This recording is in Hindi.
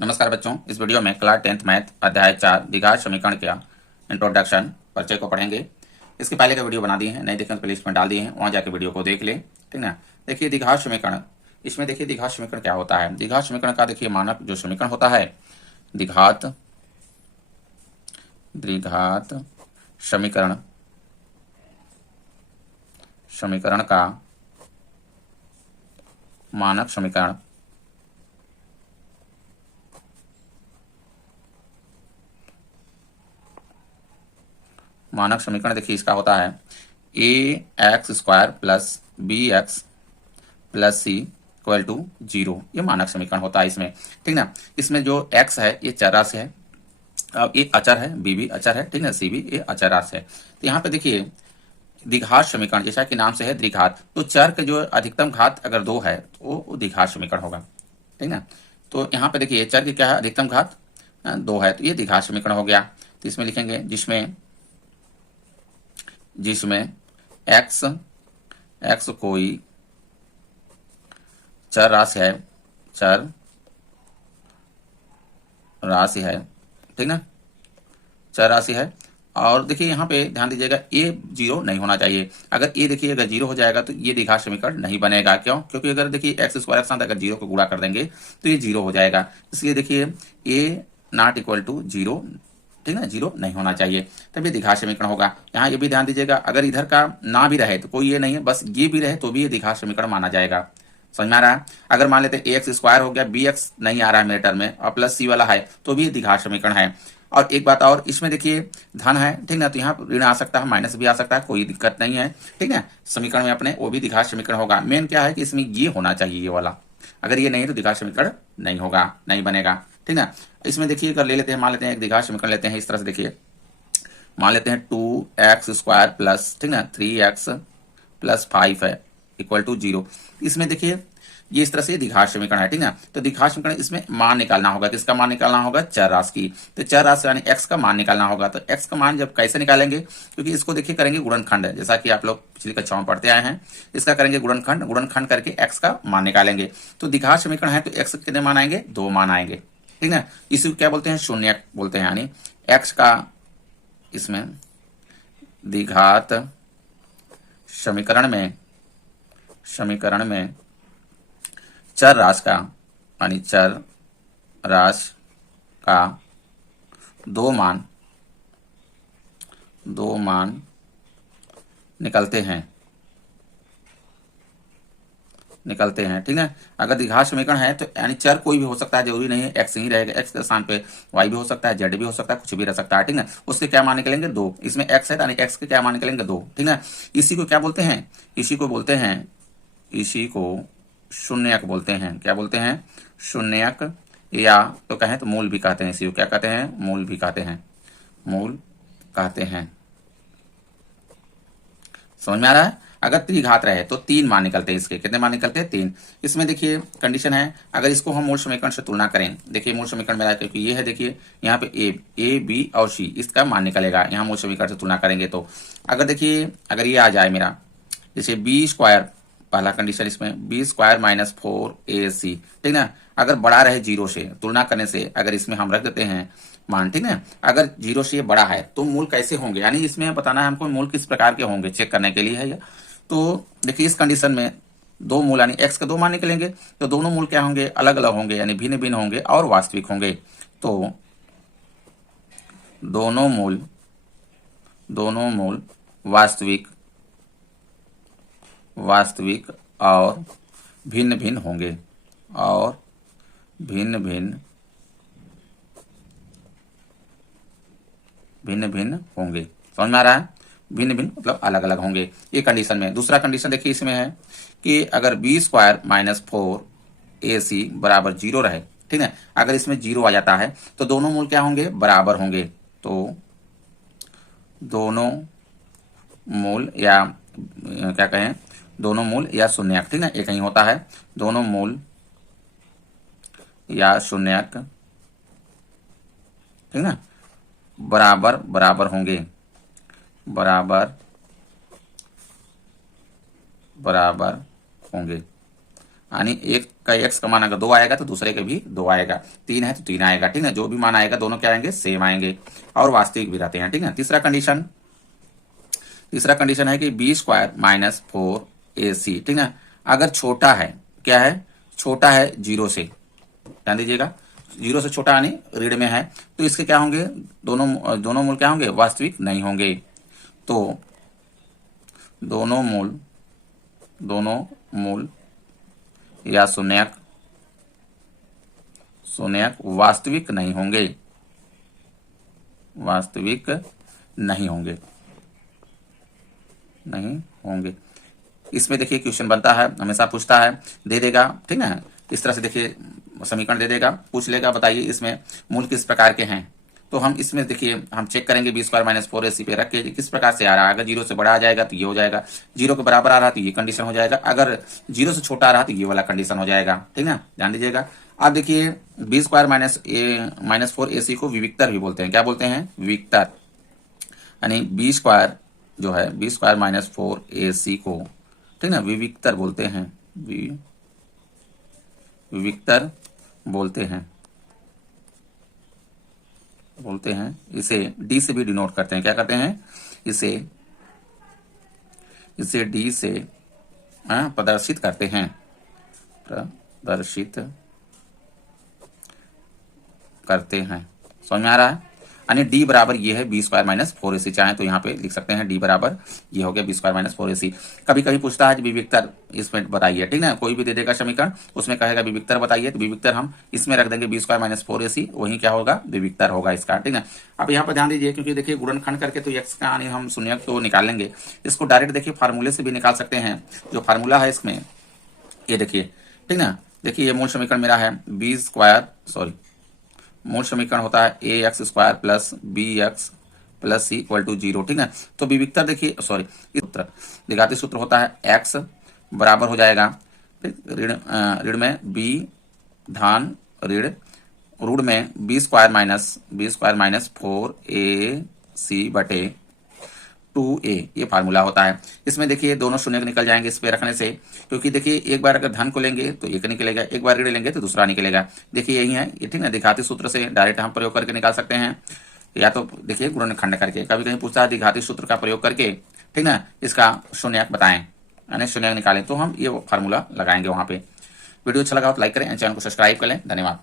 नमस्कार बच्चों, इस वीडियो में क्लास 10th मैथ अध्याय 4 द्विघात समीकरण का इंट्रोडक्शन परिचय को पढ़ेंगे। इसके पहले का वीडियो बना दिए हैं, नहीं देखें तो प्लेलिस्ट में डाल दिए हैं, वहां जाके वीडियो को देख लें। ठीक ना। देखिए द्विघात समीकरण, इसमें देखिए द्विघात समीकरण क्या होता है। द्विघात समीकरण का देखिए मानक जो समीकरण होता है द्विघात समीकरण समीकरण का मानक समीकरण देखिए इसका होता है A X square plus B X plus C equal to 0। ये मानक समीकरण होता है इसमें। ठीक ना। इसमें जो x है ये चर राशि है, अब ये अचर है, बी भी अचर है, ठीक ना, सी भी ये अचर राशि है। तो यहाँ पे देखिए द्विघात समीकरण जैसा कि नाम से है द्विघात, तो चर के जो अधिकतम घात अगर 2 है तो वो द्विघात समीकरण होगा। ठीक ना। तो यहाँ पे देखिए चर की क्या है, अधिकतम घात 2 है, तो ये द्विघात समीकरण हो गया। तो इसमें लिखेंगे जिसमें x कोई चर राशि है, ठीक ना, चर राशि है। और देखिए यहाँ पे ध्यान दीजिएगा ये 0 नहीं होना चाहिए। अगर ये देखिए अगर 0 हो जाएगा तो ये द्विघात समीकरण नहीं बनेगा। क्यों? क्योंकि अगर देखिए एक्स स्क्वायर के साथ अगर 0 को गुणा कर देंगे तो ये 0 हो जाएगा। इसलिए देखिए ए नॉट इक्वल टू 0, ठीक ना, 0 नहीं होना चाहिए, तब ये द्विघात समीकरण होगा। यहाँ ये भी ध्यान दीजिएगा अगर इधर का ना भी रहे तो कोई ये नहीं है, बस ये भी रहे तो भी ये द्विघात समीकरण माना जाएगा। समझ में आ रहा है? अगर मान लेते ए एक्स स्क्वायर हो गया, बी एक्स नहीं आ रहा है मेरे टर्म में और प्लस सी वाला है तो भी द्विघात समीकरण है। और एक बात और, इसमें देखिए धन है, ठीक ना, तो यहाँ ऋण आ सकता है, माइनस भी आ सकता है, कोई दिक्कत नहीं है। ठीक है, समीकरण में अपने वो भी द्विघात समीकरण होगा। मेन क्या है कि इसमें ये होना चाहिए, ये वाला। अगर ये नहीं तो द्विघात समीकरण नहीं होगा, नहीं बनेगा। ठीक ना। इसमें देखिए अगर ले लेते हैं, मान लेते हैं एक द्विघात समीकरण लेते हैं इस तरह से। देखिए मान लेते हैं 2x स्क्वायर प्लस, ठीक ना, 3x प्लस 5 है इक्वल टू 0। इसमें देखिए ये इस तरह से द्विघात समीकरण है, ठीक ना। तो द्विघात समीकरण इसमें मान निकालना होगा, किसका मान निकालना होगा, चर राशि की। तो चर राशि यानी x का मान निकालना होगा। तो x का मान जब कैसे निकालेंगे, क्योंकि इसको देखिए करेंगे गुणनखंड, जैसा कि आप लोग पिछली कक्षाओं में पढ़ते आए हैं। इसका करेंगे गुणनखंड करके x का मान निकालेंगे। तो द्विघात समीकरण है तो x कितने मान आएंगे, 2 मान आएंगे, ठीक ना। इसी को क्या बोलते हैं, शून्यक बोलते हैं। यानी x का इसमें द्विघात समीकरण में चर राशि का, यानी चर राशि का 2 मान निकलते हैं, ठीक है। अगर द्विघात समीकरण है तो यानी चर कोई भी हो सकता है, जरूरी नहीं है एक्स ही रहेगा, एक्स के स्थान पे वाई भी हो सकता है, जेड भी हो सकता है, कुछ भी रह सकता है, ठीक है। उसके क्या मान निकलेंगे, 2। इसमें एक्स है यानी एक्स के क्या मान निकलेंगे, 2, ठीक है। इसी को क्या बोलते हैं, इसी को शून्यक बोलते हैं। क्या बोलते हैं, शून्यक, या तो कहें तो मूल भी कहते हैं। इसी को क्या कहते हैं, मूल भी कहते हैं। समझ में आ रहा है? अगर त्रिघात रहे तो 3 मान निकलते हैं इसके। कितने मान निकलते हैं, 3। इसमें देखिए कंडीशन है, अगर इसको हम मूल समीकरण से तुलना करें, देखिए मूल समीकरण मेरा, क्योंकि ये है, देखिए यहाँ पे ए बी और सी, इसका मान निकलेगा यहाँ मूल समीकरण से तुलना करेंगे। तो अगर देखिए अगर ये आ जाए मेरा, जैसे बी स्क्वायर, पहला कंडीशन इसमें बी स्क्वायर माइनस 4ac, ठीक ना। अगर बड़ा रहे 0 से, तुलना करने से अगर इसमें हम रख देते हैं मान, ठीक है। अगर 0 से ये बड़ा है तो मूल कैसे होंगे, यानी इसमें बताना है हमको मूल किस प्रकार के होंगे, चेक करने के लिए है ये। तो देखिए इस कंडीशन में 2 मूल यानी x के 2 मान निकलेंगे, तो दोनों मूल क्या होंगे, अलग अलग होंगे, यानी भिन्न भिन्न होंगे और वास्तविक होंगे। तो दोनों मूल वास्तविक और भिन्न भिन्न होंगे, समझ में आ रहा है? भिन्न भिन्न मतलब अलग अलग होंगे, ये कंडीशन में। दूसरा कंडीशन देखिए इसमें है कि अगर बी स्क्वायर माइनस 4ac बराबर 0 रहे, ठीक है। अगर इसमें 0 आ जाता है तो दोनों मूल क्या होंगे, बराबर होंगे। तो दोनों मूल या क्या कहें, दोनों मूल या शून्यक, ठीक ना, एक ही होता है, दोनों मूल या शून्यक, ठीक ना, बराबर होंगे, यानी एक का x का मान अगर 2 आएगा तो दूसरे के भी 2 आएगा, 3 है तो 3 आएगा, ठीक है। जो भी मान आएगा दोनों क्या आएंगे, सेम आएंगे और वास्तविक भी रहते हैं, ठीक है। तीसरा कंडीशन है कि बी स्क्वायर माइनस 4ac, ठीक है। अगर छोटा है, क्या है, छोटा है 0 से, ध्यान दीजिएगा, 0 से छोटा यानी ऋण में है, तो इसके क्या होंगे, दोनों मूल क्या होंगे, वास्तविक नहीं होंगे। तो दोनों मूल या शून्यक वास्तविक नहीं होंगे। इसमें देखिए क्वेश्चन बनता है, हमेशा पूछता है, दे देगा, ठीक है। इस तरह से देखिए समीकरण दे देगा, पूछ लेगा बताइए इसमें मूल किस प्रकार के हैं। तो हम इसमें देखिए हम चेक करेंगे बी स्क्वायर माइनस 4ac पे रख के किस प्रकार से आ रहा है। अगर 0 से बड़ा आ जाएगा तो ये हो जाएगा, 0 के बराबर आ रहा तो ये कंडीशन हो जाएगा, अगर 0 से छोटा आ रहा तो ये वाला कंडीशन हो जाएगा, ठीक है, ध्यान दीजिएगा। अब देखिए बी स्क्वायर माइनस 4ac को विविक्तर भी बोलते हैं, क्या बोलते हैं, विविक्तर, यानी बी स्क्वायर जो है बी स्क्वायर माइनस 4ac को, ठीक है, विविक्तर बोलते हैं, विविक्तर बोलते हैं। इसे डी से भी डिनोट करते हैं, क्या करते हैं, इसे डी से प्रदर्शित करते हैं, समझ में आ रहा है। यानी डी बराबर ये है बी स्क्वायर माइनस 4ac, चाहे तो यहाँ पे लिख सकते हैं डी बराबर ये हो गया बी स्क्वायर माइनस 4ac। कभी कभी पूछता है विविक्तर इसमें बताइए, ठीक ना, कोई भी दे देगा समीकरण, उसमें कहेगा विविक्तर बताइए, तो विविक्तर हम इसमें रख देंगे बी स्क्वायर माइनस 4ac, वही क्या होगा, विविक्तर होगा इसका, ठीक है। अब यहाँ पर ध्यान दीजिए, क्योंकि देखिए गुणनखंड करके तो x का यानी हम शून्यक तो निकाल लेंगे, इसको डायरेक्ट देखिए फार्मूले से भी निकाल सकते हैं। जो फार्मूला है इसमें ये देखिए, ठीक ना, देखिए ये मूल समीकरण मेरा है मूल समीकरण होता है ax square plus bx plus c equal to 0, ठीक है। तो विविक्तर देखिए द्विघाती सूत्र होता है x बराबर हो जाएगा ऋण में b धन ऋण में बी स्क्वायर माइनस 4ac बटे 2a, ये फार्मूला होता है। इसमें देखिए दोनों शून्य निकल जाएंगे इस पे रखने से, क्योंकि देखिए एक बार अगर धन को लेंगे तो एक निकलेगा, एक बार ऋण लेंगे तो दूसरा निकलेगा। देखिए यही है ये, ठीक है। द्विघाती सूत्र से डायरेक्ट हम प्रयोग करके निकाल सकते हैं, या तो देखिए गुणनखंड करके, कभी कहीं पूछता है द्विघाती सूत्र का प्रयोग करके, ठीक ना, इसका शून्यक बताएं, यानी शून्यक निकालें, तो हम ये फार्मूला लगाएंगे वहां पे। वीडियो अच्छा लगा तो लाइक करें, चैनल को सब्सक्राइब कर लें, धन्यवाद।